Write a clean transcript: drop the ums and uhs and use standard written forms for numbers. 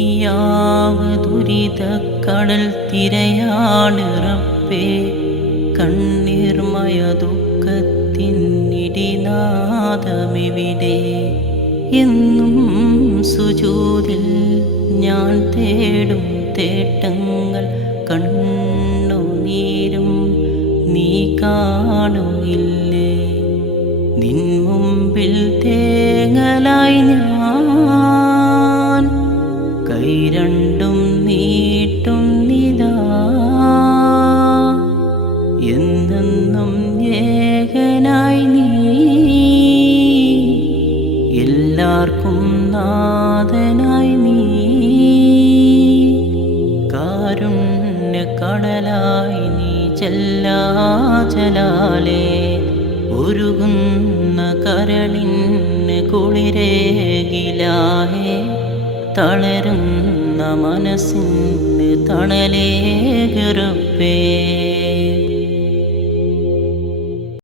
ദുനിയാവ് ദുരിതക്കടൽ തിരയാണ് റബ്ബേ. കണ്ണീർമയ ദുഃഖത്തിനിടിനാദമെവിടെ? എന്നും സുജൂദിൽ ഞാൻ തേടും തേട്ടങ്ങൾ കണ്ണുനീരും നീ കാണുന്നില്ലേ? നിൻ മുമ്പിൽ തേങ്ങലായി ഞാൻ കൈ രണ്ടും നീട്ടുന്നിതാ. എന്നെന്നും ഏകനായി നീ എല്ലാവർക്കും നാഥനായി നീ. കാരുണ്യക്കടലായി നീ ജലാലേ. ഉരുകുന്ന കരളിന് കുളിരേകിലാഹേ. തളരുന്ന മനസ്സിന് തണലേക് റബ്ബേ.